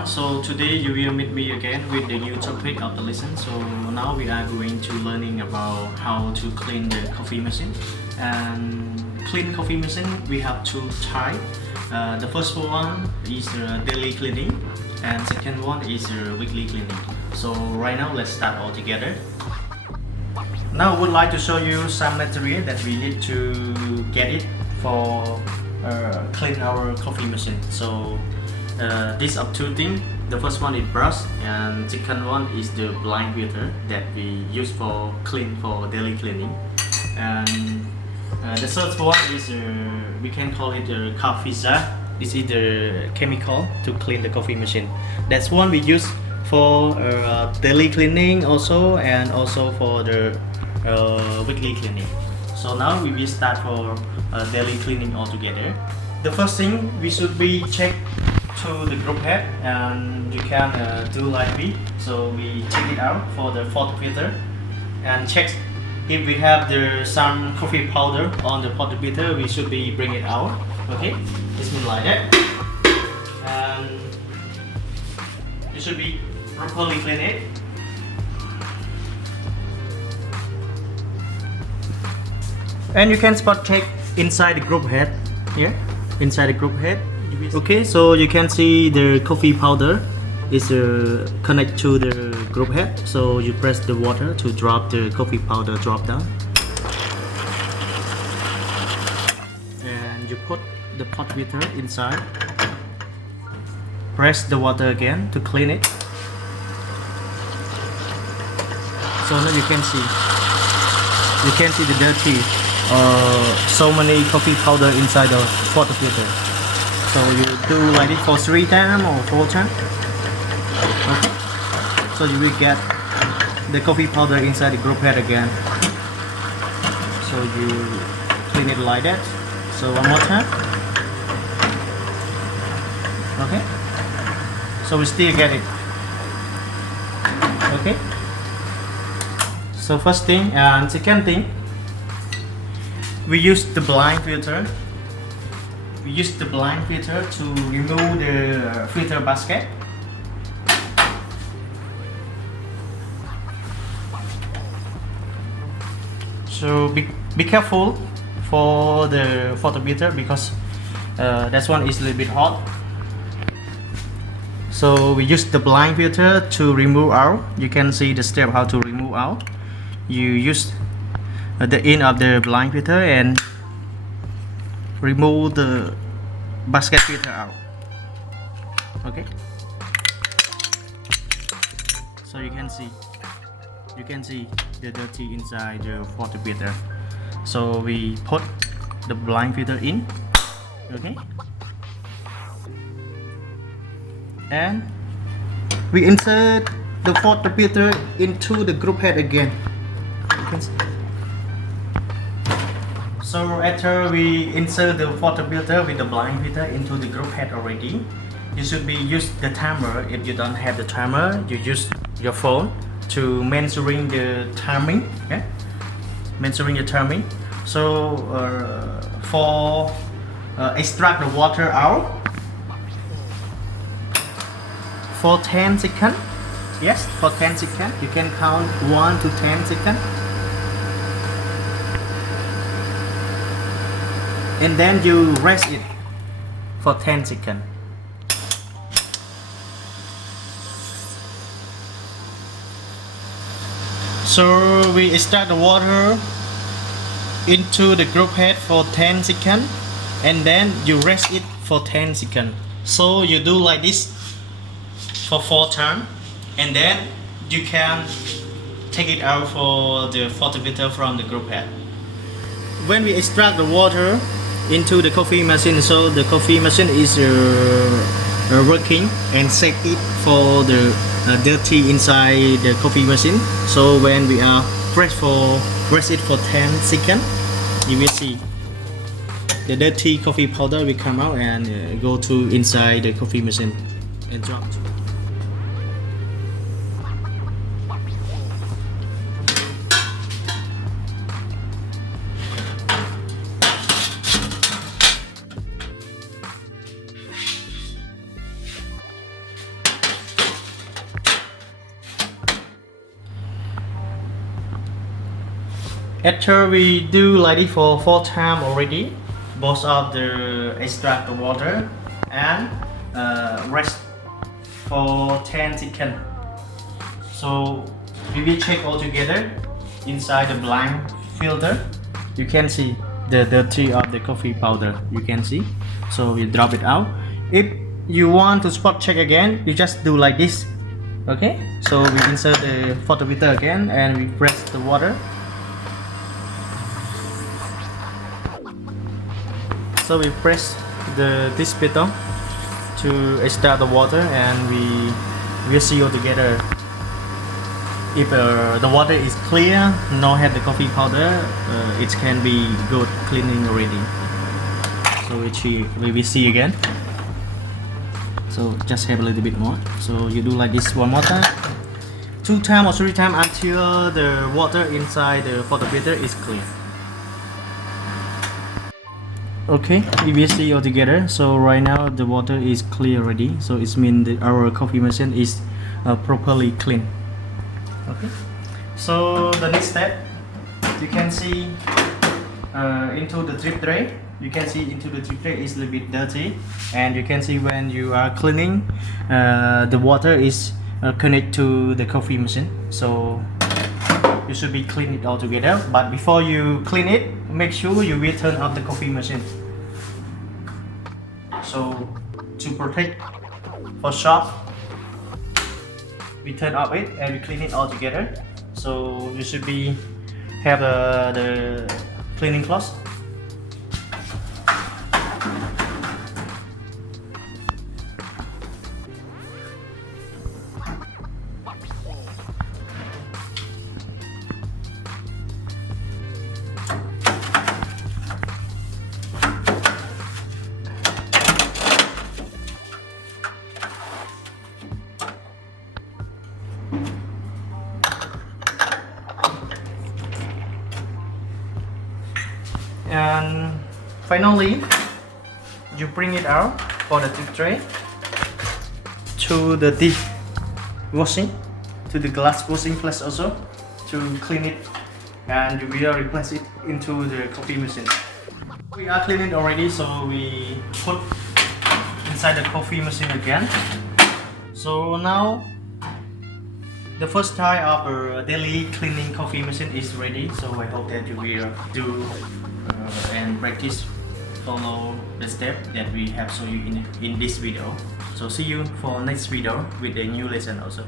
everyone, so today you will meet me again with the new topic of the lesson. So now we are going to learning about how to clean the coffee machine. And clean coffee machine we have two types. The first one is daily cleaning and second one is weekly cleaning. So right now let's start all together. Now I would like to show you some material that we need to get it for clean our coffee machine. So these are two things. The first one is brush and second one is the blind filter that we use for daily cleaning. And the third one is we can call it coffee jar. This is the chemical to clean the coffee machine. That's one we use for daily cleaning also, and also for the weekly cleaning. So now we will start for daily cleaning altogether. The first thing we should be check to the group head, and you can do like me. So we check it out for the photo filter and check if we have some coffee powder on the photo filter. We should be bring it out. Okay, this means like that, and you should be properly clean it. And you can spot check inside the group head here, inside the group head. Okay, so you can see the coffee powder is connected to the group head. So you press the water to drop the coffee powder drop down, and you put the pot filter inside. Press the water again to clean it. So now you can see the dirty so many coffee powder inside the water filter. So you do like this for 3 times or 4 times. Okay. So you will get the coffee powder inside the group head again. So you clean it like that. So one more time. Okay. So we still get it. Okay. So first thing and second thing, we use the blind filter. We use the blind filter to remove the filter basket. So be careful for the photo filter because that one is a little bit hot. So we use the blind filter to remove out. You can see the step how to remove out. You use the end of the blind filter and remove the basket filter out. Okay. So you can see the dirty inside the water filter. So we put the blind filter in. Okay. And we insert the water filter into the group head again. So after we insert the water filter with the blind filter into the group head already, you should be use the timer. If you don't have the timer, you use your phone to measuring the timing. Okay? Measuring the timing. So for extract the water out for 10 seconds. Yes, for 10 seconds. You can count 1 to 10 seconds. And then you rest it for 10 seconds. So we extract the water into the group head for 10 seconds, and then you rest it for 10 seconds. So you do like this for 4 times, and then you can take it out for the photo filter from the group head. When we extract the water into the coffee machine, so the coffee machine is working and set it for the dirty inside the coffee machine. So when we are press it for 10 seconds, you will see the dirty coffee powder will come out and go to inside the coffee machine and drop. After we do like this for 4 times already, both of the extract the water and rest for 10 seconds. So we will check all together inside the blind filter. You can see the dirty of the coffee powder. You can see. So you drop it out. If you want to spot check again, you just do like this. Okay. So we insert the photometer again and we press the water. So we press this button to extract the water and we will see all together. If the water is clear, no have the coffee powder, it can be good cleaning already. So we will see again. So just have a little bit more. So you do like this one more time, 2 times or 3 times until the water inside the photometer is clear. Okay, we will see all together. So right now the water is clear already. So it means that our coffee machine is properly clean. Okay. So the next step, you can see into the drip tray. You can see into the drip tray is a little bit dirty, and you can see when you are cleaning, the water is connected to the coffee machine. So you should be clean it all together. But before you clean it, make sure you will turn off the coffee machine. So to protect for shock, we turn off it and we clean it all together. So you should be have the cleaning cloth. And finally, you bring it out for the drip tray to the deep washing, to the glass washing place also to clean it, and you will replace it into the coffee machine. We are cleaning already, so we put inside the coffee machine again. So now the first time of our daily cleaning coffee machine is ready. So I hope that you will do and practice, follow the step that we have shown you in this video. So see you for next video with a new lesson also.